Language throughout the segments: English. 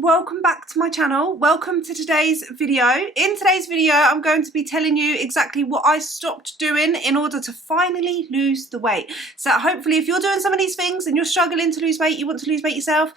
welcome back to my channel. Welcome to today's video. In today's video I'm going to be telling you exactly what I stopped doing in order to finally lose the weight. So hopefully if you're doing some of these things and you're struggling to lose weight, you want to lose weight yourself,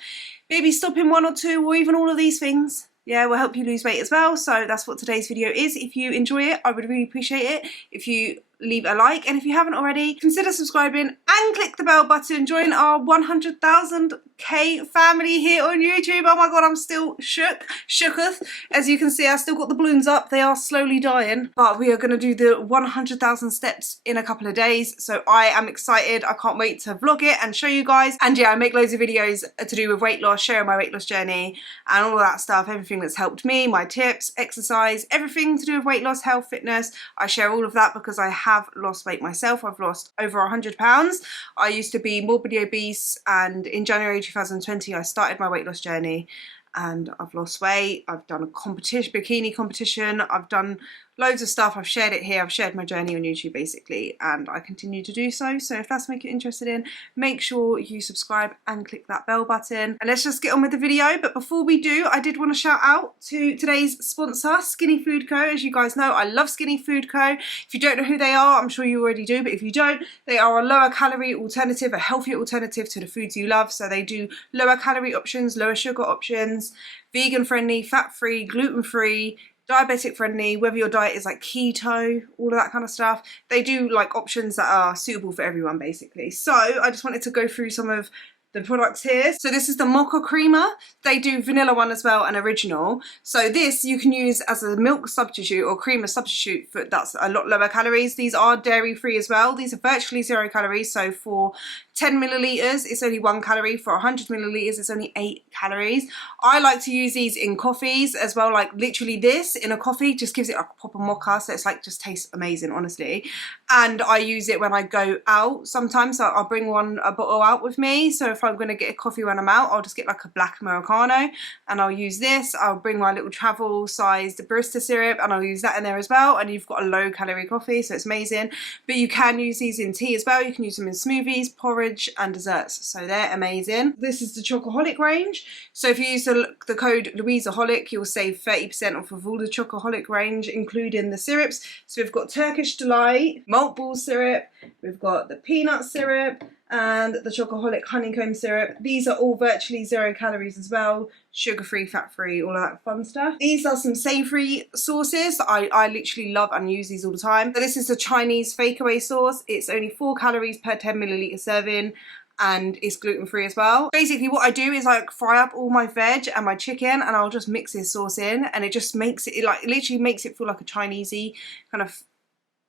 maybe stopping one or two or even all of these things, yeah, will help you lose weight as well. So that's what today's video is. If you enjoy it, I would really appreciate it if you leave a like, and if you haven't already, consider subscribing and click the bell button. Join our 100,000k family here on YouTube. Oh my god, I'm still shooketh. As you can see, I still got the balloons up. They are slowly dying, but we are going to do the 100,000 steps in a couple of days, so I am excited. I can't wait to vlog it and show you guys. And yeah, I make loads of videos to do with weight loss, sharing my weight loss journey and all of that stuff, everything that's helped me, my tips, exercise, everything to do with weight loss, health, fitness. I share all of that because I have lost weight myself. I've lost over 100 pounds. I used to be morbidly obese, and in January 2020 I started my weight loss journey and I've lost weight. I've done a competition, bikini competition, I've done loads of stuff. I've shared it here. I've shared my journey on YouTube basically, and I continue to do so. So if that's something you're interested in, make sure you subscribe and click that bell button. And let's just get on with the video. But before we do, I did want to shout out to today's sponsor, Skinny Food Co. As you guys know, I love Skinny Food Co. If you don't know who they are, I'm sure you already do, but if you don't, they are a lower calorie alternative, a healthier alternative to the foods you love. So they do lower calorie options, lower sugar options, vegan friendly, fat free, gluten free, diabetic friendly, whether your diet is like keto, all of that kind of stuff. They do like options that are suitable for everyone basically. So I just wanted to go through some of the products here. So this is the mocha creamer. They do vanilla one as well and original. So this you can use as a milk substitute or creamer substitute for that's a lot lower calories. These are dairy free as well. These are virtually 0 calories. So for 10 milliliters it's only 1 calorie. For 100 milliliters it's only 8 calories. I like to use these in coffees as well, like literally this in a coffee just gives it a proper mocha, so it's like just tastes amazing honestly. And I use it when I go out sometimes. So I'll bring a bottle out with me. So if I'm going to get a coffee when I'm out, I'll just get like a black Americano and I'll use this. I'll bring my little travel sized barista syrup and I'll use that in there as well, and you've got a low calorie coffee, so it's amazing. But you can use these in tea as well. You can use them in smoothies, porridge and desserts, so they're amazing. This is the Chocoholic range. So if you use the code LOUISEOHOLIC, you'll save 30% off of all the Chocoholic range, including the syrups. So we've got Turkish Delight, malt ball syrup, we've got the peanut syrup and the Chocoholic honeycomb syrup. These are all virtually 0 calories as well, sugar-free, fat-free, all of that fun stuff. These are some savory sauces that I literally love and use these all the time. So this is the Chinese fakeaway sauce. It's only 4 calories per 10 milliliter serving, and it's gluten-free as well. Basically what I do is I fry up all my veg and my chicken and I'll just mix this sauce in, and it just makes it, like, literally makes it feel like a Chinesey kind of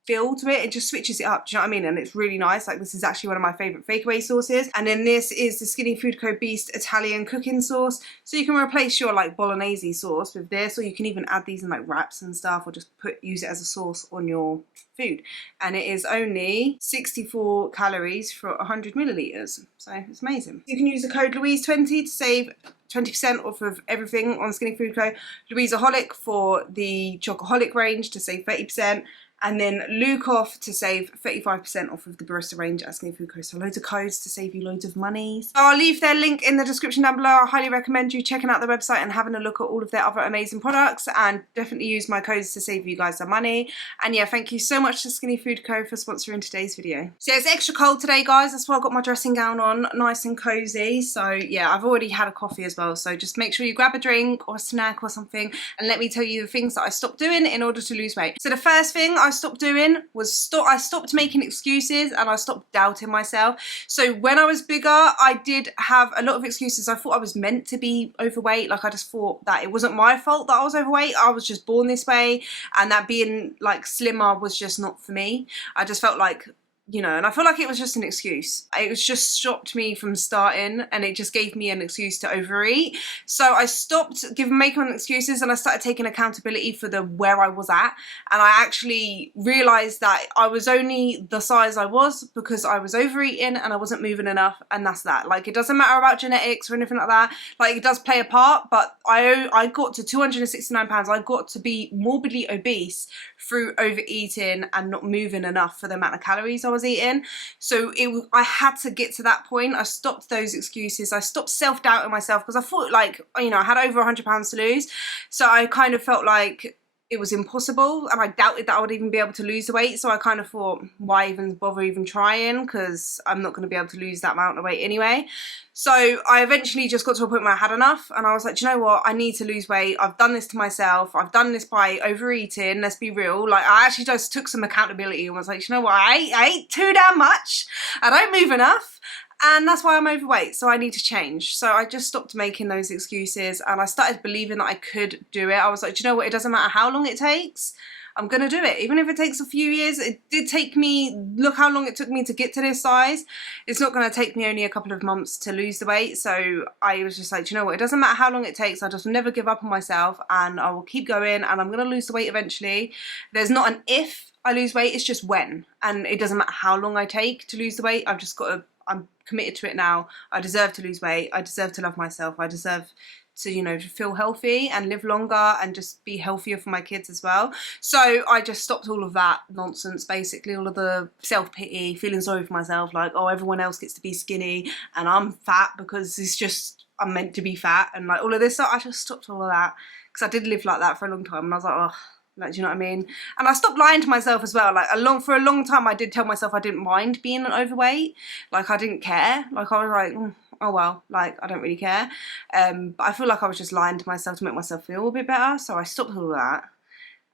feel to it. It just switches it up, do you know what I mean? And it's really nice. Like, this is actually one of my favorite fakeaway sauces. And then this is the Skinny Food Co Beast Italian cooking sauce. So you can replace your like bolognese sauce with this, or you can even add these in like wraps and stuff, or just use it as a sauce on your food. And it is only 64 calories for 100 milliliters, so it's amazing. You can use the code Louise20 to save 20% off of everything on Skinny Food Co. LOUISEOHOLIC for the Chocoholic range to save 30%. And then Luke off to save 35% off of the barista range at Skinny Food Co. So loads of codes to save you loads of money. So I'll leave their link in the description down below. I highly recommend you checking out their website and having a look at all of their other amazing products, and definitely use my codes to save you guys some money. And yeah, thank you so much to Skinny Food Co for sponsoring today's video. So yeah, it's extra cold today guys, that's why I've got my dressing gown on, nice and cozy. So yeah, I've already had a coffee as well, so just make sure you grab a drink or a snack or something, and let me tell you the things that I stopped doing in order to lose weight. So the first thing I stopped doing was I stopped making excuses and I stopped doubting myself. So when I was bigger, I did have a lot of excuses. I thought I was meant to be overweight. Like, I just thought that it wasn't my fault that I was overweight. I was just born this way, and that being like slimmer was just not for me. I just felt like, you know, and I feel like it was just an excuse. It was just stopped me from starting, and it just gave me an excuse to overeat. So I stopped making excuses, and I started taking accountability for where I was at. And I actually realized that I was only the size I was because I was overeating and I wasn't moving enough, and that's that. Like, it doesn't matter about genetics or anything like that. Like, it does play a part, but I got to 269 pounds. I got to be morbidly obese through overeating and not moving enough for the amount of calories I was was eating. So I had to get to that point. I stopped those excuses. I stopped self-doubting myself because I thought, like, you know, I had over 100 pounds to lose. So I kind of felt like it was impossible, and I doubted that I would even be able to lose the weight. So I kind of thought, why even bother even trying, because I'm not going to be able to lose that amount of weight anyway. So I eventually just got to a point where I had enough, and I was like, do you know what, I need to lose weight. I've done this to myself. I've done this by overeating, let's be real. Like, I actually just took some accountability and was like, you know what, I ate too damn much, I don't move enough, and that's why I'm overweight, so I need to change. So I just stopped making those excuses, and I started believing that I could do it. I was like, do you know what, it doesn't matter how long it takes, I'm gonna do it. Even if it takes a few years. It did take me, look how long it took me to get to this size. It's not gonna take me only a couple of months to lose the weight. So I was just like, do you know what, it doesn't matter how long it takes, I just will never give up on myself, and I will keep going, and I'm gonna lose the weight eventually. There's not an if I lose weight, it's just when. And it doesn't matter how long I take to lose the weight, I've just got to, I'm committed to it now. I deserve to lose weight. I deserve to love myself. I deserve to, you know, feel healthy and live longer and just be healthier for my kids as well. So I just stopped all of that nonsense, basically, all of the self-pity, feeling sorry for myself, like, oh, everyone else gets to be skinny and I'm fat because it's just, I'm meant to be fat, and like all of this. So I just stopped all of that, because I did live like that for a long time, and I was like, oh, like, do you know what I mean? And I stopped lying to myself as well. Like, for a long time, I did tell myself I didn't mind being overweight. Like, I didn't care. Like, I was like, oh well, like, I don't really care. But I feel like I was just lying to myself to make myself feel a bit better. So I stopped all of that.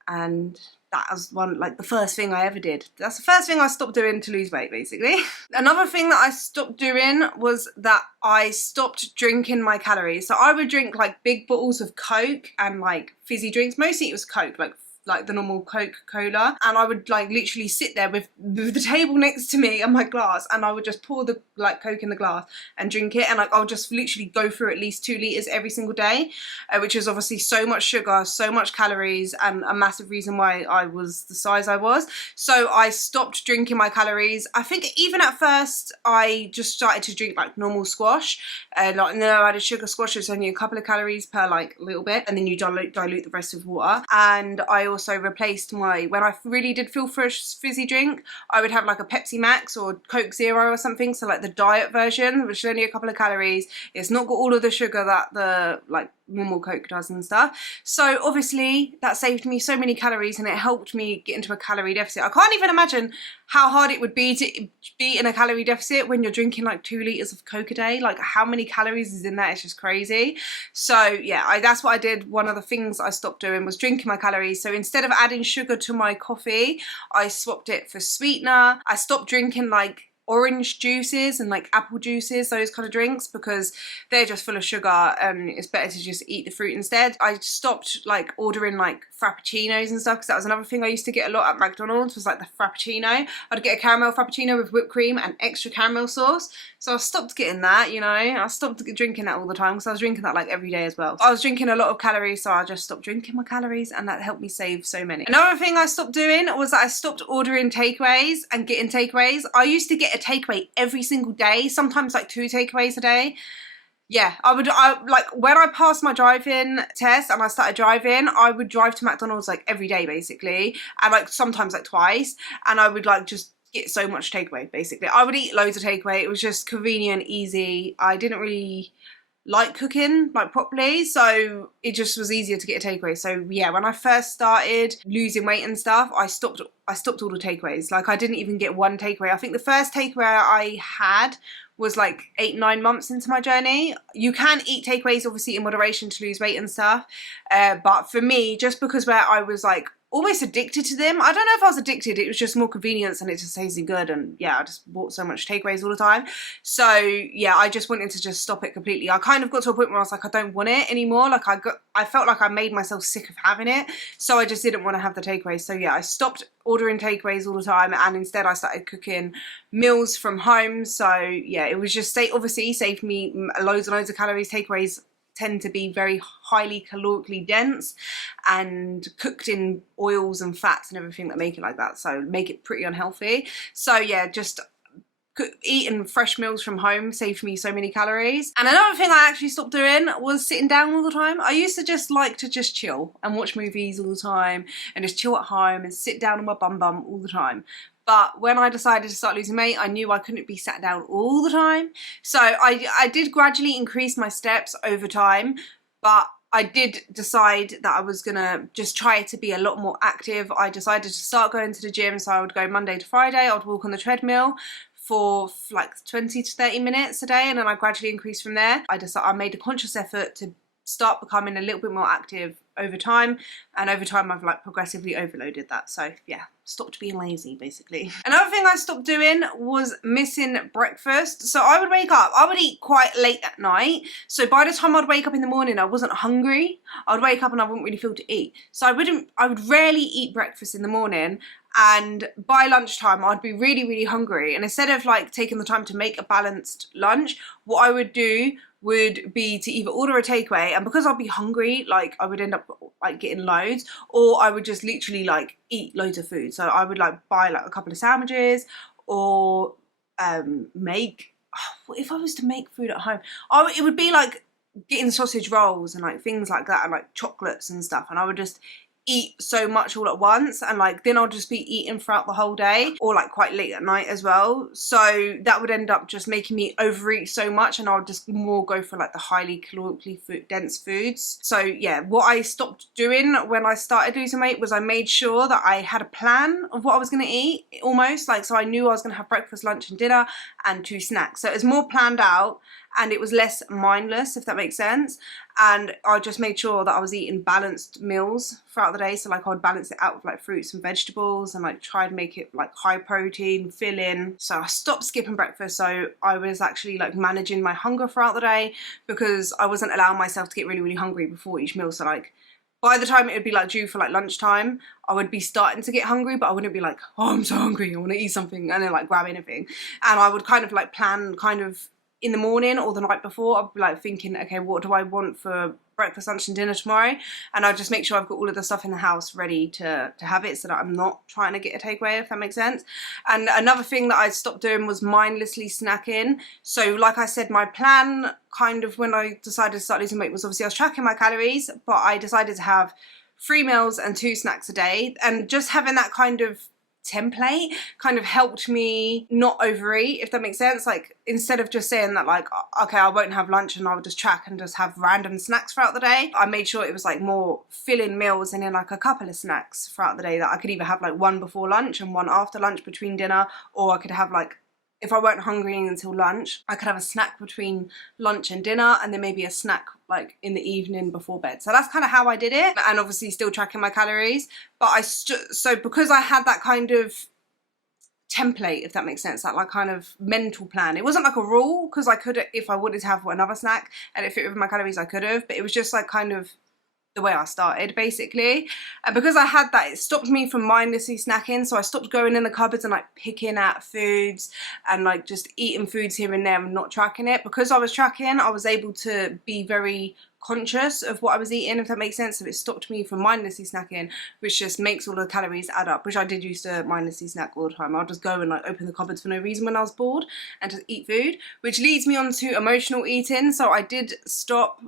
And that was the first thing I ever did. That's the first thing I stopped doing to lose weight, basically. Another thing that I stopped doing was that I stopped drinking my calories. So I would drink like big bottles of Coke and like fizzy drinks. Mostly it was Coke, like the normal Coca-Cola, and I would like literally sit there with the table next to me and my glass, and I would just pour the like Coke in the glass and drink it, and like I'll just literally go through at least 2 litres every single day, which is obviously so much sugar, so much calories, and a massive reason why I was the size I was. So I stopped drinking my calories. I think even at first I just started to drink like normal squash, and then I added sugar squash. It's only a couple of calories per like little bit, and then you dilute the rest with water. And I also replaced when I really did feel for a fizzy drink, I would have like a Pepsi Max or Coke Zero or something, so like the diet version, which is only a couple of calories. It's not got all of the sugar that the like normal Coke does and stuff. So obviously that saved me so many calories, and it helped me get into a calorie deficit. I can't even imagine how hard it would be to be in a calorie deficit when you're drinking like 2 litres of Coke a day. Like, how many calories is in that? It's just crazy. So yeah, that's what I did. One of the things I stopped doing was drinking my calories. So instead of adding sugar to my coffee, I swapped it for sweetener. I stopped drinking like orange juices and like apple juices, those kind of drinks, because they're just full of sugar and it's better to just eat the fruit instead. I stopped like ordering like frappuccinos and stuff, because that was another thing I used to get a lot at McDonald's, was like the frappuccino. I'd get a caramel frappuccino with whipped cream and extra caramel sauce. So I stopped getting that, you know. I stopped drinking that all the time, because I was drinking that like every day as well. I was drinking a lot of calories, so I just stopped drinking my calories, and that helped me save so many. Another thing I stopped doing was that I stopped ordering takeaways and getting takeaways. I used to get a takeaway every single day, sometimes like 2 takeaways a day. Yeah, I like, when I passed my driving test and I started driving, I would drive to McDonald's like every day basically, and like sometimes like twice, and I would like just get so much takeaway basically. I would eat loads of takeaway. It was just convenient, easy. I didn't really like cooking like properly, so it just was easier to get a takeaway. So yeah, when I first started losing weight and stuff, I stopped all the takeaways. Like, I didn't even get one takeaway. I think the first takeaway I had was like 8-9 months into my journey. You can eat takeaways obviously in moderation to lose weight and stuff, but for me, just because where I was like almost addicted to them. I don't know if I was addicted, it was just more convenience and it just tasted good, and yeah, I just bought so much takeaways all the time. So yeah, I just wanted to just stop it completely. I kind of got to a point where I was like, I don't want it anymore. Like, I felt like I made myself sick of having it, so I just didn't want to have the takeaways. So yeah, I stopped ordering takeaways all the time, and instead I started cooking meals from home. So yeah, it was just obviously saved me loads and loads of calories. Takeaways tend to be very highly calorically dense and cooked in oils and fats and everything that make it like that, so make it pretty unhealthy. So yeah, just eating fresh meals from home saved me so many calories. And another thing I actually stopped doing was sitting down all the time. I used to just like to just chill and watch movies all the time and just chill at home and sit down on my bum all the time. But when I decided to start losing weight, I knew I couldn't be sat down all the time. So I did gradually increase my steps over time, but I did decide that I was gonna just try to be a lot more active. I decided to start going to the gym, so I would go Monday to Friday. I would walk on the treadmill for like 20 to 30 minutes a day, and then I gradually increased from there. I made a conscious effort to start becoming a little bit more active over time, and over time I've like progressively overloaded that. So yeah, stopped being lazy basically. Another thing I stopped doing was missing breakfast. So I would wake up, I would eat quite late at night, so by the time I'd wake up in the morning I wasn't hungry. I would wake up and I wouldn't really feel to eat, so I would rarely eat breakfast in the morning, and by lunchtime I'd be really hungry, and instead of like taking the time to make a balanced lunch, what I would do would be to either order a takeaway, and because I'd be hungry, like I would end up like getting loads, or I would just literally like eat loads of food. So I would like buy like a couple of sandwiches, or make, if I was to make food at home, it would be like getting sausage rolls and like things like that, and like chocolates and stuff, and I would just eat so much all at once, and like then I'll just be eating throughout the whole day, or like quite late at night as well. So that would end up just making me overeat so much, and I'll just more go for like the highly calorically dense foods. So yeah, what I stopped doing when I started losing weight was I made sure that I had a plan of what I was going to eat, almost like, so I knew I was going to have breakfast, lunch and dinner and 2 snacks. So it was more planned out, and it was less mindless, if that makes sense. And I just made sure that I was eating balanced meals throughout the day. So like I would balance it out with like fruits and vegetables, and like try to make it like high protein, filling. So I stopped skipping breakfast. So I was actually like managing my hunger throughout the day, because I wasn't allowing myself to get really hungry before each meal. So like by the time it would be like due for like lunchtime, I would be starting to get hungry, but I wouldn't be like, oh, I'm so hungry, I want to eat something, and then like grab anything. And I would kind of like plan kind of in the morning or the night before. I'd be like thinking, okay, what do I want for breakfast, lunch and dinner tomorrow? And I'll just make sure I've got all of the stuff in the house ready to have it, so that I'm not trying to get a takeaway, if that makes sense. And another thing that I stopped doing was mindlessly snacking. So like I said, my plan kind of when I decided to start losing weight was, obviously I was tracking my calories, but I decided to have 3 meals and 2 snacks a day, and just having that kind of template kind of helped me not overeat, if that makes sense. Like instead of just saying that like, okay, I won't have lunch and I'll just track and just have random snacks throughout the day, I made sure it was like more filling meals, and then like a couple of snacks throughout the day that I could either have like one before lunch and one after lunch between dinner, or I could have like, if I weren't hungry until lunch, I could have a snack between lunch and dinner, and then maybe a snack like in the evening before bed. So that's kind of how I did it, and obviously still tracking my calories. But so because I had that kind of template, if that makes sense, that like kind of mental plan, it wasn't like a rule, because I could, if I wanted to have another snack and it fit with my calories, I could have, but it was just like kind of the way I started basically. And because I had that, it stopped me from mindlessly snacking. So I stopped going in the cupboards and like picking at foods and like just eating foods here and there and not tracking it. Because I was tracking, I was able to be very conscious of what I was eating, if that makes sense. So it stopped me from mindlessly snacking, which just makes all the calories add up, which I did used to mindlessly snack all the time. I'll just go and like open the cupboards for no reason when I was bored and just eat food, which leads me on to emotional eating. So I did stop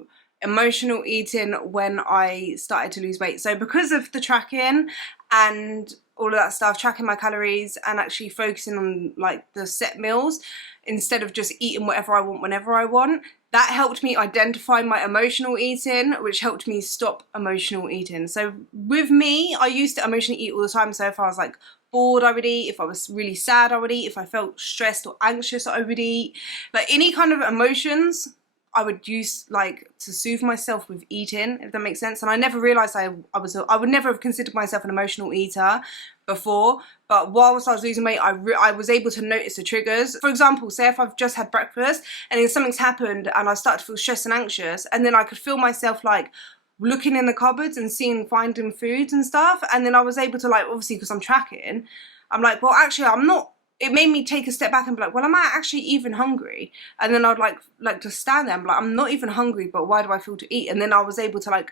emotional eating when I started to lose weight. So because of the tracking and all of that stuff, tracking my calories and actually focusing on like the set meals instead of just eating whatever I want whenever I want, that helped me identify my emotional eating, which helped me stop emotional eating. So with me, I used to emotionally eat all the time. So if I was like bored, I would eat. If I was really sad, I would eat. If I felt stressed or anxious, I would eat. Like any kind of emotions, I would use like to soothe myself with eating, if that makes sense. And I never realised I would never have considered myself an emotional eater before, but whilst I was losing weight, I was able to notice the triggers. For example, say if I've just had breakfast and then something's happened and I start to feel stressed and anxious, and then I could feel myself like looking in the cupboards and finding foods and stuff, and then I was able to like, obviously because I'm tracking, I'm like, well actually I'm not. It made me take a step back and be like, well, am I actually even hungry? And then I'd like to stand there and be like, I'm not even hungry, but why do I feel to eat? And then I was able to like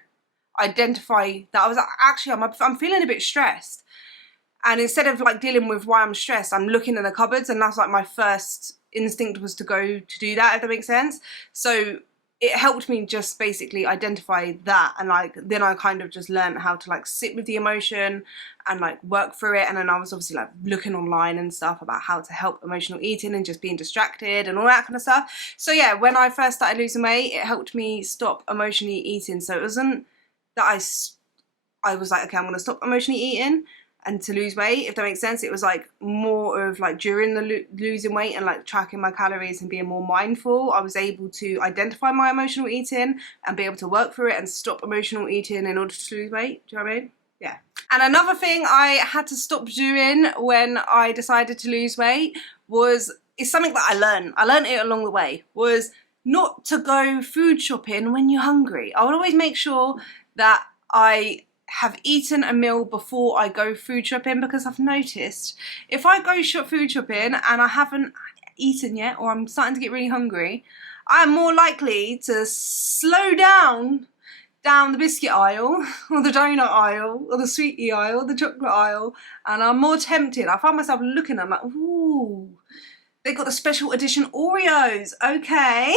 identify that I was actually, I'm feeling a bit stressed. And instead of like dealing with why I'm stressed, I'm looking in the cupboards, and that's like my first instinct was to go to do that, if that makes sense. So it helped me just basically identify that, and like then I kind of just learned how to like sit with the emotion and like work through it. And then I was obviously like looking online and stuff about how to help emotional eating and just being distracted and all that kind of stuff. So yeah, when I first started losing weight, it helped me stop emotionally eating. So it wasn't that I was like, okay, I'm gonna stop emotionally eating and to lose weight, if that makes sense. It was like more of like during the losing weight and like tracking my calories and being more mindful, I was able to identify my emotional eating and be able to work through it and stop emotional eating in order to lose weight. Do you know what I mean? Yeah. And another thing I had to stop doing when I decided to lose weight is something that I learned it along the way, was not to go food shopping when you're hungry. I would always make sure that I have eaten a meal before I go food shopping, because I've noticed if I go food shopping and I haven't eaten yet, or I'm starting to get really hungry, I'm more likely to slow down the biscuit aisle or the donut aisle or the sweetie aisle, the chocolate aisle, and I'm more tempted. I find myself looking, I'm like, ooh, they got the special edition Oreos, okay.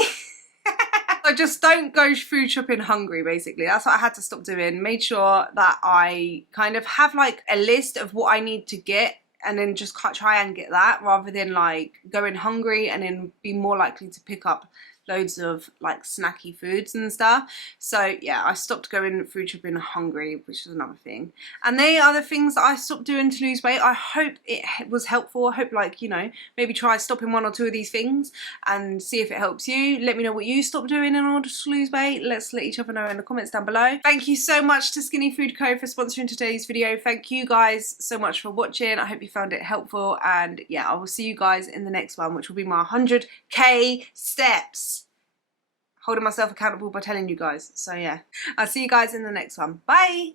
I just don't go food shopping hungry, basically. That's what I had to stop doing. Made sure that I kind of have like a list of what I need to get and then just try and get that, rather than like going hungry and then be more likely to pick up loads of like snacky foods and stuff. So yeah, I stopped going food shopping hungry, which is another thing. And they are the things that I stopped doing to lose weight. I hope it was helpful. I hope, like, you know, maybe try stopping one or two of these things and see if it helps you. Let me know what you stopped doing in order to lose weight. Let's let each other know in the comments down below. Thank you so much to Skinny Food Co for sponsoring today's video. Thank you guys so much for watching. I hope you found it helpful, and yeah, I will see you guys in the next one, which will be my 100k steps. Holding myself accountable by telling you guys. So yeah, I'll see you guys in the next one. Bye.